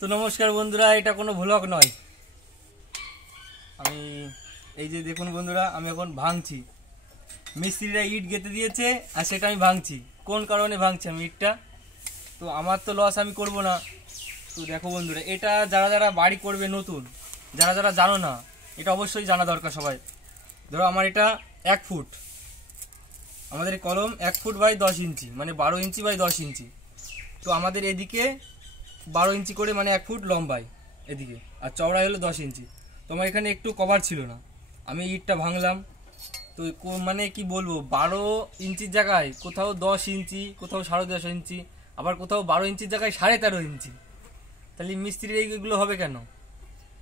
তো নমস্কার বন্ধুরা, এটা কোনো ভ্লগ নয়। আমি এই যে দেখুন বন্ধুরা, আমি এখন ভাঙছি। মিস্ত্রিরা ইট গেঁথে দিয়েছে আর সেটা আমি ভাঙছি। কোন কারণে ভাঙছি আমি ইটটা? তো আমার তো লস আমি করব না। তো দেখো বন্ধুরা, এটা যারা যারা বাড়ি করবে নতুন, যারা যারা জানো না, এটা অবশ্যই জানা দরকার সবাই। ধরো আমার এটা 1 ফুট, আমাদের কলম 1 ফুট বাই 10 ইঞ্চি, মানে 12 ইঞ্চি বাই 10 ইঞ্চি। তো আমাদের এদিকে 12 ইঞ্চি করে, মানে 1 ফুট লম্বাই এদিকে, আর চওড়াই হলো 10 ইঞ্চি। তো আমার এখানে একটু কভার ছিল না, আমি ইটটা ভাঙলাম। তো মানে কি বলবো, 12 ইঞ্চির জায়গায় কোথাও 10 ইঞ্চি, কোথাও 10.5 ইঞ্চি, আবার কোথাও 12 ইঞ্চির জায়গায় 13.5 ইঞ্চি। তাহলে মিস্ত্রির এইগুলো হবে কেন?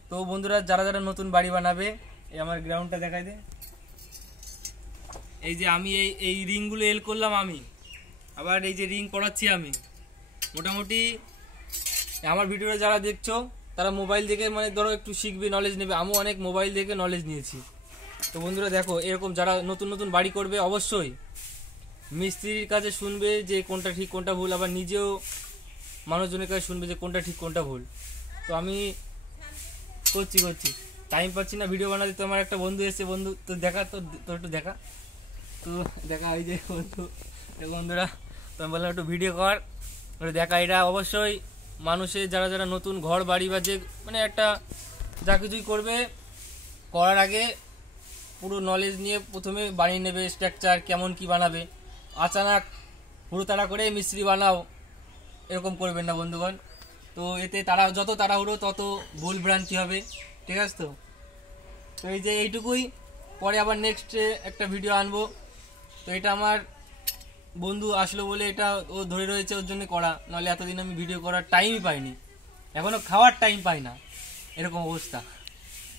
তো বন্ধুরা, যারা যারা নতুন বাড়ি বানাবে, এই আমার গ্রাউন্ডটা দেখাই দে। এই যে আমি এই রিংগুলো এল করলাম আমি, আবার এই যে রিং করাচ্ছি আমি। মোটামুটি আমার ভিডিওটা যারা দেখছো তারা মোবাইল দেখে, মানে ধরো একটু শিখবে, নলেজ নেবে। আমিও অনেক মোবাইল দেখে নলেজ নিয়েছি। তো বন্ধুরা দেখো, এরকম যারা নতুন নতুন বাড়ি করবে অবশ্যই মিস্ত্রির কাছে শুনবে যে কোনটা ঠিক কোনটা ভুল, আবার নিজেও মানুষজনের কাছে শুনবে যে কোনটা ঠিক কোনটা ভুল। তো আমি করছি টাইম পাচ্ছি না ভিডিও বানাতে। তো আমার একটা বন্ধু এসেছে, বন্ধু তো দেখা, তো একটু দেখা, তো দেখা এই যে বন্ধুরা, তো আমি বললাম একটু ভিডিও কর, দেখা। এটা অবশ্যই মানুষের যারা যারা নতুন ঘর বাড়ি বা যে মানে একটা যা কিছুই করবে, করার আগে পুরো নলেজ নিয়ে প্রথমে বানিয়ে নেবে, স্ট্রাকচার কেমন কি বানাবে। আচানক হুড়োতাড়া করে মিস্ত্রি বানাও, এরকম করবেন না বন্ধুগণ। তো এতে যত তাড়াহুড়ো তত ভুল ভ্রান্তি হবে, ঠিক আছে? তো এই যে এইটুকুই, পরে আবার নেক্সট একটা ভিডিও আনবো। তো এটা আমার বন্ধু আসলো বলে এটা ও ধরে রয়েছে, ওর জন্য করা, নাহলে এতদিন আমি ভিডিও করার টাইমই পাইনি, এখনো খাওয়ার টাইম পাই না, এরকম অবস্থা।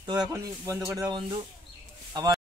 তো এখনই বন্ধ করে দাও বন্ধু। আবার